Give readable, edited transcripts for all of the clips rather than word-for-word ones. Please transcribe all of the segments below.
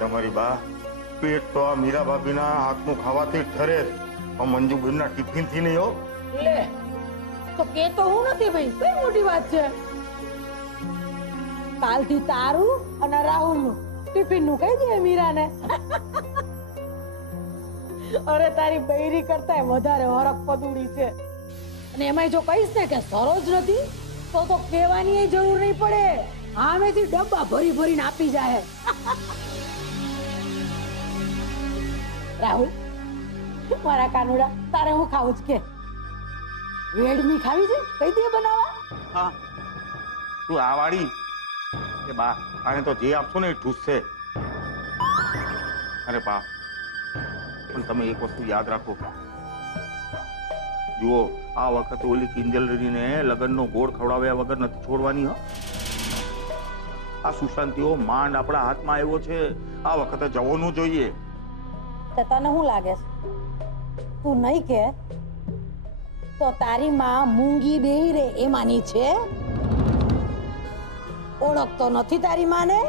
તમારી બા પેટ તો આ મીરા ભાભીના હાથનું ખાવાથી જ ઠરે જ મંજુબેનના ટિફિન થી નહીં હો. લે તો કે તો હું નથી ભાઈ, કઈ મોટી વાત છે. કાલથી તારું અને રાહુલનું ટિફિન નું કહી દે મીરાને. અરે તારી બૈરી કરતા વધારે હરખ પદુડી છે. અને એમાંય જો કહીશ ને કે સરોજ નથી તો કહેવાની જરૂર નહીં પડે, આમેથી ડબ્બા ભરી ભરીને આપી જાય. રાહુલ મારા કાનુડા, તારે હું ખાવું જ કે વેડમી ખાવી છે? કઈ દે બનાવવા. હા તું આ વાળી એ બા આને તો જે આપશો ને એ ઠૂસશે. અરે બા પણ તમે એક વસ્તુ યાદ રાખો, જુઓ આ વખતે ઓલી કિંજલરીને લગ્નનો ગોળ ખવડાવ્યા વગર નથી છોડવાની. આ સુશાંતિઓ માંડ આપણા હાથમાં આવ્યો છે, આ વખતે જવાનું જોઈએ. તને શું લાગે છે, તું નહીં કે તો તારી માં મૂંગી બેહી રે એમાંની છે? ઓળખતો નથી તારી માને?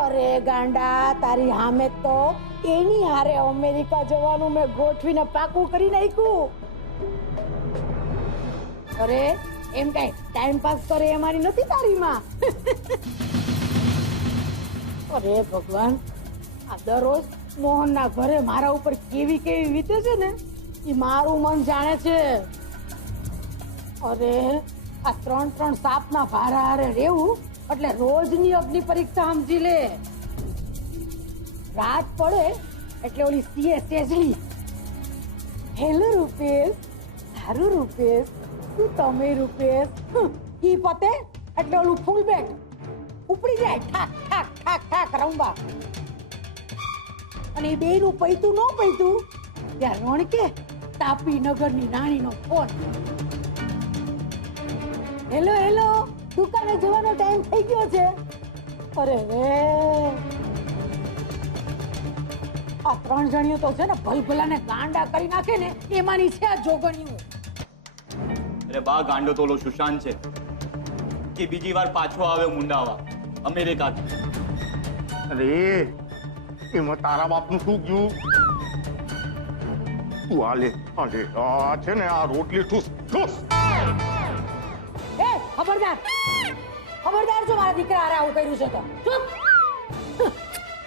અરે ગાંડા, તારી હામે તો એની હારે અમેરિકા જવાનું મેં ગોઠવીને પાકું કરી નાખ્યું. અરે એમ કઈ ટાઈમ પાસ કરે એમાંની નથી તારી માં. અરે ભગવાન, આ દરરોજ મોહનના ઘરે મારા ઉપર કેવી કેવી વીતે છે ને એ મારું મન જાણે છે. અરે આ 3 સાપના ભારા હારે રહેવું એટલે રોજની અગ્નિ પરીક્ષા સમજી લે. રાત પડે એટલે ઓલી સીએ સેજડી, હેલો રૂપેશ, સારું રૂપેશ, તું તમે રૂપેશ, ઈ પતે એટલે ઓલું ફૂલ બેટ ઉપડી જાય ઠાક ઠાક ઠાક ઠાક રંબા. અને એ બેનું પૈતું ન પૈતું ત્યાં રણકે તાપી નગરની નાણીનો ફોન, હેલો હેલો દુકાને જવાનો ટાઈમ થઈ ગયો છે. અરે રે આ 3 જણીઓ તો છે ને ભલભલાને ગાંડા કરી નાખે ને એમાંની છે આ જોગણીઓ. અરે બા ગાંડો તો ઓલો સુશાંત છે કે બીજી વાર પાછો આવ્યો મુંડાવા અમેરિકાથી. અરે એમાં તારા બાપનું શું ગયું? તું આલે આલે આ છે ને આ રોટલી ઠૂસ ઠૂસ. એ ખબરદાર, ખબરદાર જો મારા દીકરા હારે આવું કર્યું છે તો ચૂપ.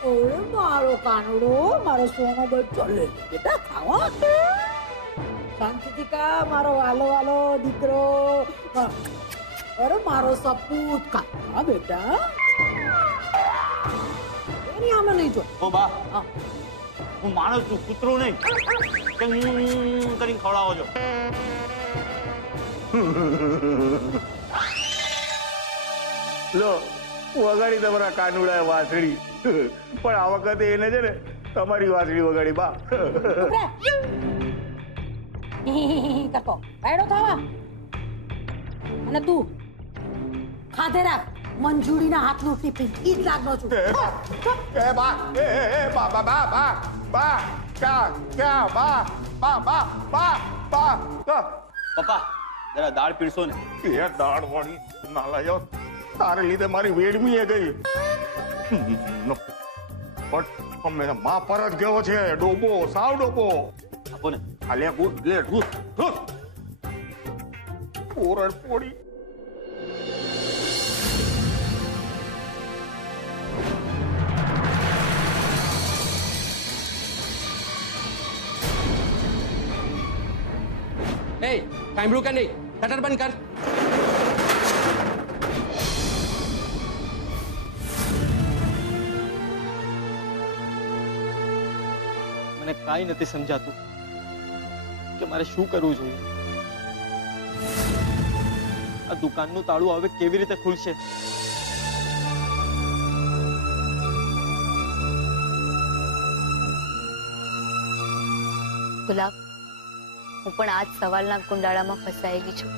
ઓરે મારો કાનુડો, મારો સોનો બચ્ચો લે બેટા ખાવા. શાંતિથી કા મારો વાલો વાલો દીકરો. અરે મારો સપૂત ખા બેટા. એની આમે નહીં જો. ઓ બા હું માણસ છું, કૂતરો નહીં કે કરીને ખવડાવો છો. લો વગાડી તમારા કાનુડા વાસળી, પણ આ વખતે એને છે ને તમારી વાસળી વગાડી બા. કરતો બેડો થવા. અને તું ખાધે રાખ મંજુડીના હાથનું ટિફિન ઈ જ લાગનો છું. એ બા એ બા બા બા બા બા ક્યાં ક્યાં બા બા બા બા બા. પપ્પા જરા દાળ પીરસો ને. એ દાળ વાળી નાલાયો, તારે લીધે મારી વેડમી એ ગઈ. પણ અમે માં પર જ ગયો છે ડોબો, સાવ ડોબો. આપો ને. હાલે ગુડ લે ઠૂસ ઠૂસ ઓરડ પોડી. એ સાંભળ્યું કે નહીં? શટર બંધ કર. મને કાંઈ નથી સમજાતું કે મારે શું કરવું જોઈએ. આ દુકાનનું તાળું હવે કેવી રીતે ખુલશે? ગુલાબ, હું પણ આ જ સવાલના કુંડાળામાં ફસાયેલી છું.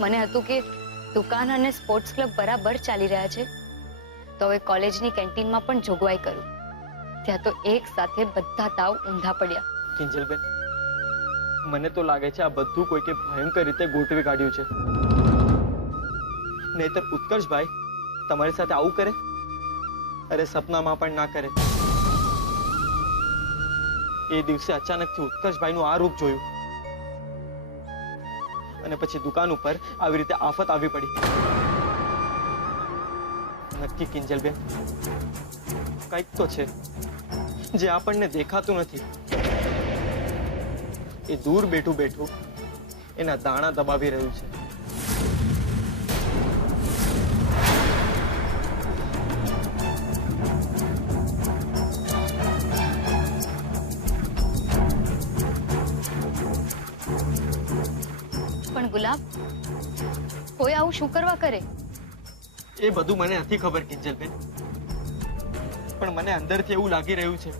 મને હતું કે દુકાન અને સ્પોર્ટ્સ ક્લબ બરાબર ચાલી રહ્યા છે તો હવે કોલેજની કેન્ટીનમાં પણ જોગવાઈ કરું. ત્યાં તો એક સાથે બધા તાવ ઊંધા પડ્યા. કિંજલબેન, મને તો લાગે છે આ બધું કોઈકે ભયંકર રીતે ગોઠવી કાઢ્યું છે. નહીતર ઉત્કર્ષભાઈ તમારી સાથે આવું કરે? અરે સપનામાં પણ ના કરે. એ દિવસે અચાનકથી ઉત્કર્ષભાઈનું આ રૂપ જોયું અને પછી દુકાન ઉપર આવી રીતે આફત આવી પડી. નક્કી કિંજલબેન, કંઈક તો છે જે આપણને દેખાતું નથી. એ દૂર બેઠું બેઠું એના દાણા દબાવી રહ્યું છે. પણ ગુલાબ, કોઈ આવું શું કરવા કરે? એ બધું મને નથી ખબર કિંજલબેન, પણ મને અંદરથી એવું લાગી રહ્યું છે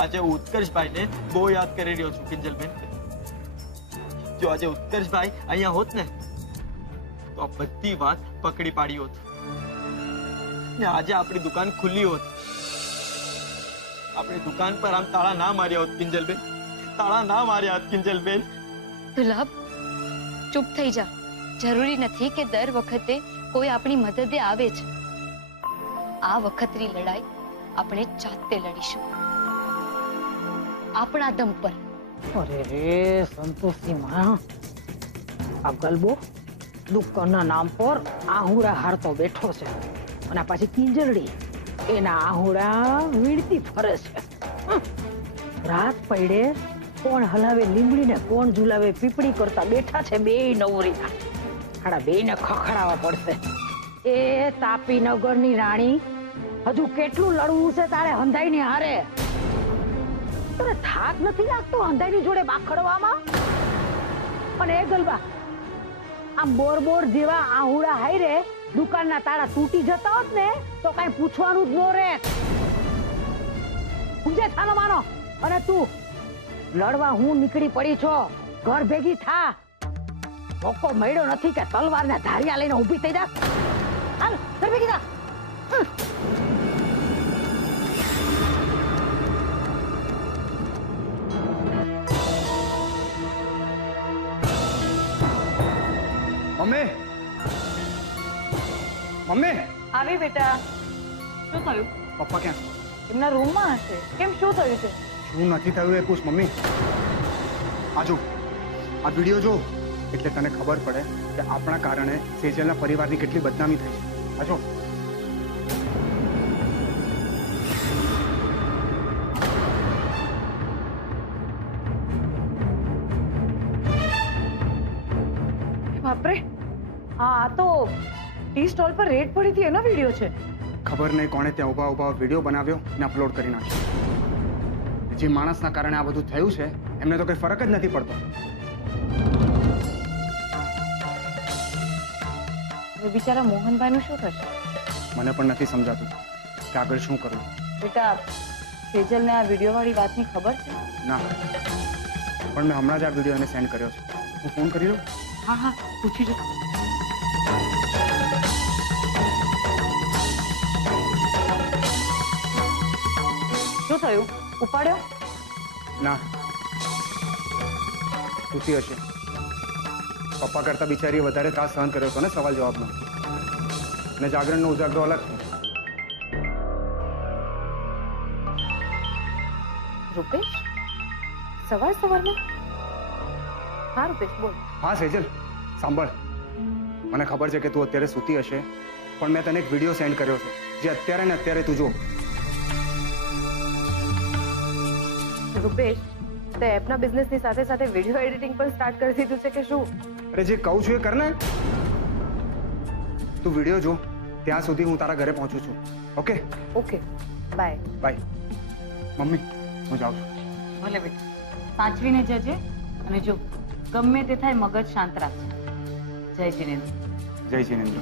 આજે હું ઉત્કર્ષભાઈને બહુ યાદ કરી રહ્યો છું કિંજલબેન. જો આજે ઉત્કર્ષભાઈ અહીંયા હોત ને તો આ બધી વાત પકડી પાડી હોત ને આજે આપણી દુકાન ખુલ્લી હોત. આપણી દુકાન પર આમ તાળા ના માર્યા હોત કિંજલબેન, તાળા ના માર્યા હોત કિંજલબેન. ગુલાબ, ચૂપ થઈ જા. જરૂરી નથી કે દર વખતે કોઈ આપણી મદદે આવે છે. આ વખતની લડાઈ આપણે જાતે લડીશું, આપણા દમ પર. અરે રે સંતોષી માં, આ ગલબો દુકાનના નામ પર આહુડા હારતો બેઠો છે અને આ પાછી કિંજલડી એના આહુડા વીણતી ફરે છે. રાત પૈડે કોણ હલાવે લીમડી ને કોણ ઝુલાવે પીપળી કરતા બેઠા છે બે નવરીના. હાડા બે ને ખખડાવવા પડશે. એ તાપીનગરની રાણી, હજુ કેટલું લડવું છે તારે હંધાઈની હારે? તને થાક નથી લાગતો હંધાઈની જોડે બાખડવામાં? અને એ ગલબા, આમ બોર જેવા આહુડા હાઈરે દુકાનના તાળા તૂટી જતા હોત ને તો કઈ પૂછવાનું જ ન રહે. સમજે થાનો માનો? અને તું લડવા હું નીકળી પડી છો, ઘર ભેગી થા. મોકો મળ્યો નથી કે તલવારના ધારિયા લઈને ઊભી થઈ જા. હાલ ઘર ભેગી થા. Mummy, mummy. આવી બેટા. શું થયું? પપ્પા ક્યાં? એમના રૂમમાં હશે. કેમ, શું થયું છે? શું નથી થયું એ પૂછ મમ્મી. આજો આ વિડીયો જો એટલે તને ખબર પડે કે આપણા કારણે સેજલના પરિવારની કેટલી બદનામી થઈ છે. આજો. બાપરે, આ તો ટી સ્ટોલ પર રેડ પડી હતી એનો વિડીયો છે. ખબર નહીં કોણે ત્યાં ઊભા ઊભા વિડીયો બનાવ્યો અને અપલોડ કરી નાખ્યો. જે માણસના કારણે આ બધું થયું છે એમને તો કઈ ફરક જ નથી પડતો. હવે બિચારા મોહનભાઈનું શું થશે? મને પણ નથી સમજાતું કે આગળ શું કરવું. બેટા, સેજલને આ વિડીયો વાળી વાતની ખબર છે? ના, પણ મેં હમણાં જ આ વિડીયો એને સેન્ડ કર્યો છે. હું ફોન કરી લઉં? હા હા, પૂછી જો. શું થયું? ઉપાડ્યો? ના, સૂતી હશે. પપ્પા કરતા બિચારીએ વધારે ત્રાસ સહન કર્યો હતો ને સવાલ જવાબનો. અને જાગરણનો ઉજાગરો અલગ છે. રૂપેશ, સવારમાં? હા રૂપેશ, બોલ. હા સેજલ, સાંભળ. મને ખબર છે કે તું અત્યારે સૂતી હશે, પણ મેં તને એક વિડીયો સેન્ડ કર્યો છે જે અત્યારે ને અત્યારે તું જો. રૂપેશ, તે એપના બિઝનેસની સાથે સાથે વિડીયો એડિટિંગ પણ સ્ટાર્ટ કરી દીધું છે કે શું? અરે જે કહું છું એ કર ને. તું વિડીયો જો, ત્યાં સુધી હું તારા ઘરે પહોંચું છું. Okay? Okay, bye. Bye. Mummy, હું જાઉં છું. ભલે બેટા, સાચવીને જજે. અને જો ગમે તે થાય મગજ શાંત રાખજે. જય જીનેન્દ્ર. જય જીનેન્દ્ર.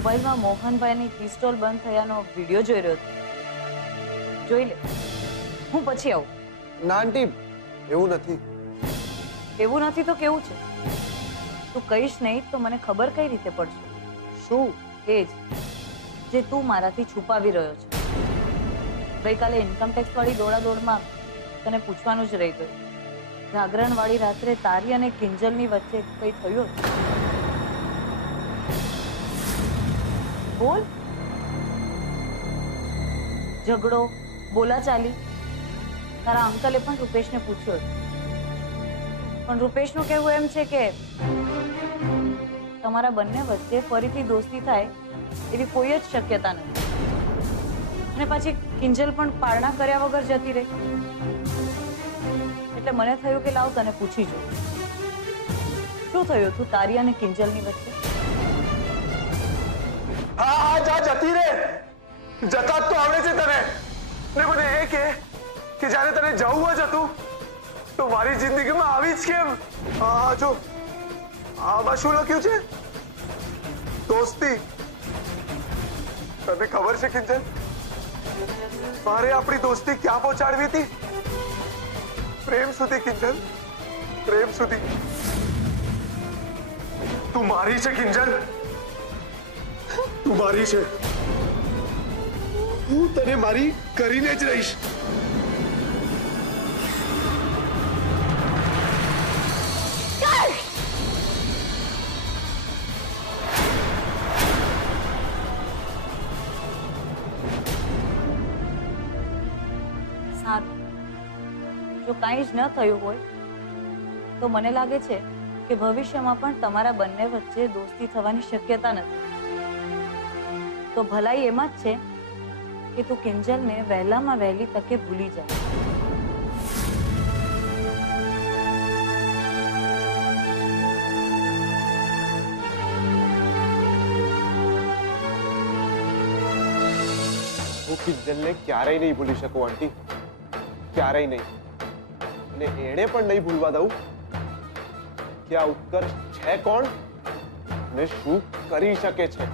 મોબાઈલમાં મોહનભાઈની ટી સ્ટોલ બંધ થયાનો વિડીયો જોઈ રહ્યો હતો. જોઈ લે, હું પછી આવું. ના આંટી, એવું નથી. એવું નથી તો કેવું છે? તું કહીશ નહીં તો મને ખબર કઈ રીતે પડશે? શું? એ જ જે તું મારાથી છુપાવી રહ્યો છે. ગઈકાલે ઇન્કમટેક્સ વાળી દોડાદોડમાં તને પૂછવાનું જ રહી ગયું. જાગરણ વાળી રાત્રે તારી અને કિંજલની વચ્ચે કઈ થયું હતું? બોલ. ઝઘડો, બોલાચાલી? તારા અંકલે પણ રૂપેશને પૂછ્યું હતું, પણ રૂપેશનું કહેવું એમ છે કે તમારા બંને વચ્ચે ફરીથી દોસ્તી થાય એવી કોઈ જ શક્યતા નથી. અને પાછી કિંજલ પણ પારણા કર્યા વગર જતી રહી. એટલે મને થયું કે લાવ તને પૂછી જો, શું થયું હતું તારી અને કિંજલની વચ્ચે? હા હા, જા, જતી રે. જતા જ તો આવડે છે તને. ને મને એ કે જ્યારે તને જવું જ હતું તો મારી જિંદગીમાં આવી જ કેમ? હા જો, આમાં શું લખ્યું છે? દોસ્તી. તને ખબર છે કિંજલ, મારે આપણી દોસ્તી ક્યાં પહોંચાડવી હતી? પ્રેમ સુધી કિંજલ, પ્રેમ સુધી. તું મારી છે કિંજલ, તું મારી છે. હું તને મારી કરીને જ રહીશ. સારું, જો કાંઈ જ ન થયું હોય તો મને લાગે છે કે ભવિષ્યમાં પણ તમારા બંને વચ્ચે દોસ્તી થવાની શક્યતા નથી. તો ભલાઈ એમાં જ છે કે તું કિંજલને વહેલામાં વહેલી તકે ભૂલી જા. હું કિંજલને ક્યારેય નહીં ભૂલી શકું આંટી, ક્યારેય નહીં. અને એણે પણ નહીં ભૂલવા દઉં કે આ ઉત્કર્ષ છે કોણ અને શું કરી શકે છે.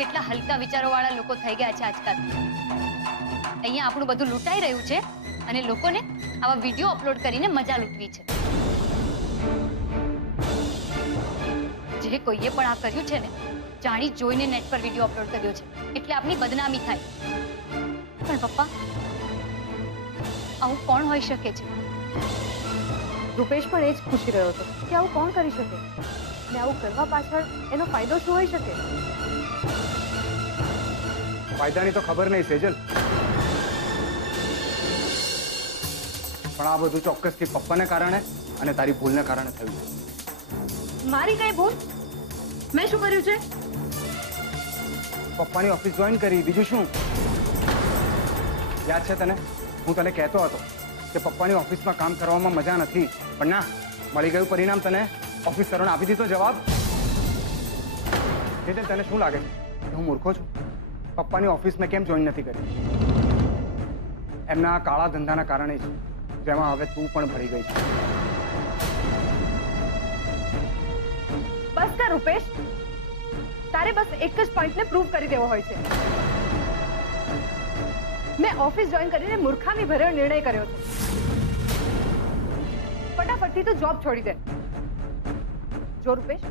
કેટલા હલકા વિચારો વાળા લોકો થઈ ગયા છે આજકાલ. અહીંયા આપણું બધું લૂંટાઈ રહ્યું છે અને લોકોને આવા વિડીયો અપલોડ કરીને મજા લૂંટવી છે. જે કોઈએ પણ આ કર્યું છે ને, જાણી જોઈને નેટ પર વિડીયો અપલોડ કર્યો છે એટલે આપની બદનામી થાય. પણ પપ્પા, આવું કોણ હોઈ શકે છે? રૂપેશ પણ એ જ પૂછી રહ્યો હતો કે આવું કોણ કરી શકે અને આવું કરવા પાછળ એનો ફાયદો શું હોઈ શકે? ફાયદાની તો ખબર નહીં સેજલ, પણ આ બધું ચોક્કસથી પપ્પાને કારણે અને તારી ભૂલને કારણે થયું છે. મારી કઈ ભૂલ? મેં શું કર્યું છે? પપ્પાની ઓફિસ જોઈન કરી, બીજું શું? યાદ છે તને, હું તને કહેતો હતો કે પપ્પાની ઓફિસમાં કામ કરવામાં મજા નથી, પણ ના, મળી ગયું પરિણામ. તને ઓફિસરોને આપી દીધો જવાબ. સેજલ, તને શું લાગે છે કે હું મૂર્ખો છું? પપ્પાની ઓફિસ મેં કેમ જોઈન નથી કરી? એમના કાળા ધંધાના કારણે જ, જેમાં હવે તું પણ ભળી ગઈ છે. બસ કર રૂપેશ, તારે બસ એક જ પોઈન્ટને પ્રૂવ કરી દેવો હોય છે. મેં ઓફિસ જોઈન કરીને મૂર્ખામી ભર્યો નિર્ણય કર્યો છે. ફટાફટથી તું જોબ છોડી દે. જો રૂપેશ,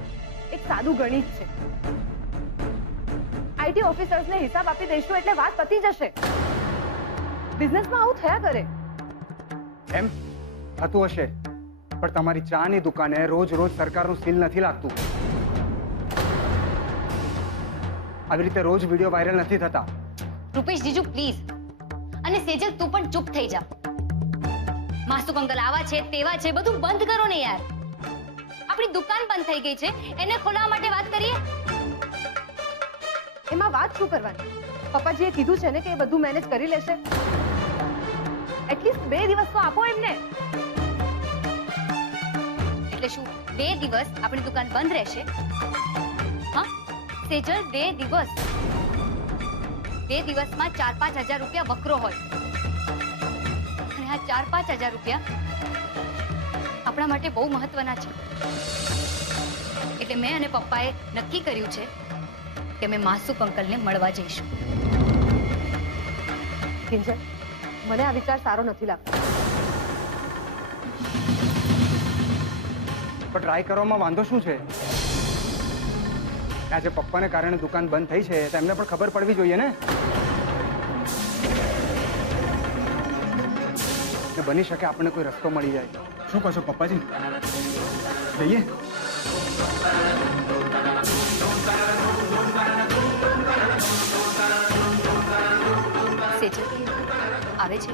એક સાદું ગણિત છે. આઈટી ઓફિસર્સને હિસાબ આપી દઈશું એટલે વાત પતી જશે. બિઝનેસમાં આવું થયા કરે. એમ થતું હશે, પણ તમારી ચાની દુકાને રોજ રોજ સરકારનું સીલ નથી લાગતું. આવી રીતે રોજ વિડીયો વાયરલ નથી થતા. રૂપેશ જીજુ પ્લીઝ, અને સેજલ તું પણ ચૂપ થઈ જા. માસુક અંકલ આવા છે તેવા છે, બધું બંધ કરો ને યાર. આપણી દુકાન બંધ થઈ ગઈ છે, એને ખોલવા માટે વાત કરીએ. એમાં વાત શું કરવાની? પપ્પાજીએ કીધું છે ને કે એ બધું મેનેજ કરી લેશે. એટલીસ્ટ 2 દિવસ તો આપો એમને. એટલે શું 2 દિવસ આપણી દુકાન બંધ રહેશે? હા સેજલ, 2 દિવસ. 2 દિવસમાં 4-5 હજાર રૂપિયા વકરો હોય, અને આ 4-5 હજાર રૂપિયા આપણા માટે બહુ મહત્વના છે. એટલે મેં અને પપ્પાએ નક્કી કર્યું છે કે અમે માસુક અંકલને મળવા જઈશું. કિંજલ, મને આ વિચાર સારો નથી લાગતો. પણ ટ્રાય કરવામાં વાંધો શું છે? આજે પપ્પાને કારણે દુકાન બંધ થઈ છે તો એમને પણ ખબર પડવી જોઈએ ને. બની શકે આપણને કોઈ રસ્તો મળી જાય. શું કહો છો પપ્પાજી? જઈએ? સેજલ આવે છે.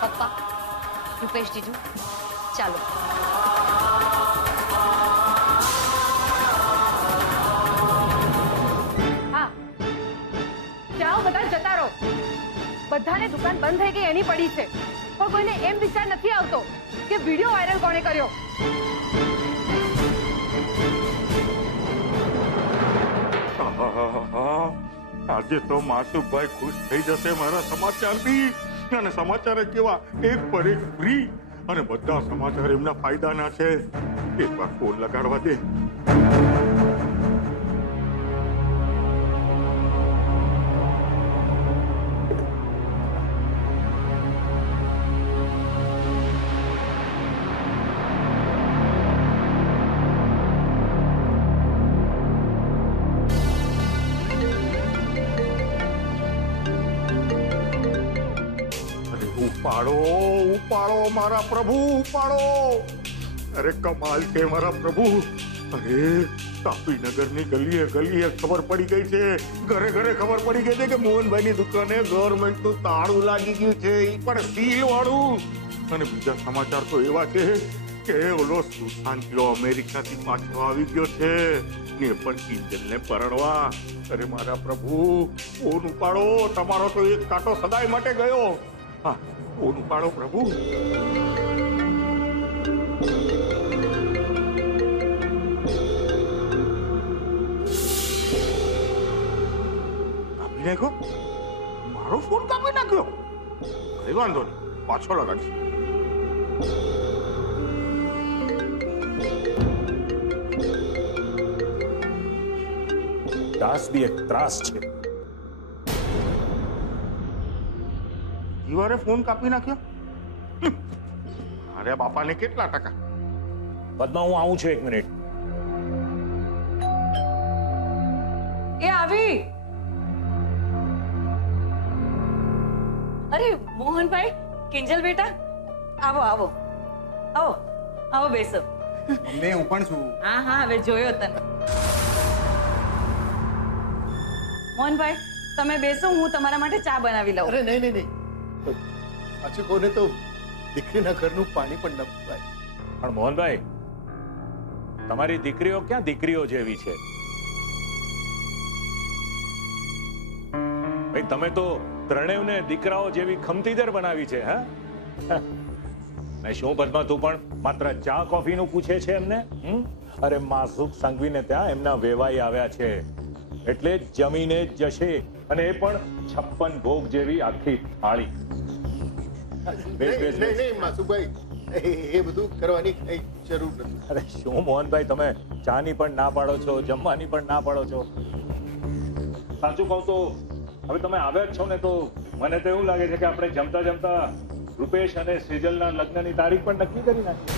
પપ્પા, રૂપેશ જીજુ, ચાલો. હા, જાઓ બધા જતા રહો. બધાને દુકાન બંધ થઈ ગઈ એની પડી છે, પણ કોઈને એમ વિચાર નથી આવતો કે વિડીયો વાયરલ કોણે કર્યો. આજે તો માસુભાઈ ખુશ થઈ જશે મારા સમાચારથી. અને સમાચાર કેવા? એક પર એક ફ્રી, અને બધા સમાચાર એમના ફાયદાના છે. એકવાર ફોન લગાડવા દે. ઉપાડો ઉપાડો મારા પ્રભુ, ઉપાડો. અરે કમાલ છે મારા પ્રભુ. અરે તાપીનગરની ગલીએ ગલીએ ખબર પડી ગઈ છે, ઘરે ઘરે ખબર પડી ગઈ છે કે મોહનભાઈની દુકાને ગવર્મેન્ટનું તાળું લાગી ગયું છે, એ પણ સીલ વાળું. અને બીજા સમાચાર તો એવા છે કે ઓલો સુશાંતિયો અમેરિકાથી પાછો આવી ગયો છે, ને પણ કિંજલને પરણવા. અરે મારા પ્રભુ, ફોન ઉપાડો. તમારો તો એક કાંટો સદાય માટે ગયો. હા, ફોન ઉપાડો પ્રભુ. કાપી નાખ્યો? મારો ફોન કાપી નાખ્યો? કઈ વાંધો નહીં, પાછો લગાડીશ. દાસ બી એક ત્રાસ છે. જીવારે ફોન કાપી નાખ્યો? અરે બાપાને કેટલા ટકા? પદ્મા, હું આવું છું 1 મિનિટ. એ આવી. અરે મોહનભાઈ, કિંજલ બેટા, આવો આવો આવો આવો, બેસો. મમ્મી, હું પણ છું. હા હા, હવે જોયો તને. મોહનભાઈ, તમે બેસો, હું તમારા માટે ચા બનાવી લઉં. અરે નહીં નહીં નહીં, સાચું કોને તો દીકરીના ઘરનું પાણી પણ ન પીવાય. પણ મોહનભાઈ, તમારી દીકરીઓ ક્યાં દીકરીઓ જેવી છે? ભાઈ, તમે તો ત્રણેયને દીકરાઓ જેવી ખમતીદર બનાવી છે. હા, ને શું પદ્મા, તું પણ માત્ર ચા કોફીનું પૂછે છે એમને? અરે માસુક સંઘવીને ત્યાં એમના વેવાઈ આવ્યા છે, એટલે જમીને જ જશે, અને એ પણ 56 ભોગ જેવી આખી થાળી. નહીં માસુભાઈ, એ બધું કરવાની કઈ જરૂર નથી. અરે શું મોહનભાઈ, તમે ચાની પણ ના પાડો છો, જમવાની પણ ના પાડો છો. સાચું કહું તો હવે તમે આવ્યા જ છો ને, તો મને તો એવું લાગે છે કે આપણે જમતા જમતા રૂપેશ અને સેજલના લગ્નની તારીખ પણ નક્કી કરી નાખીએ.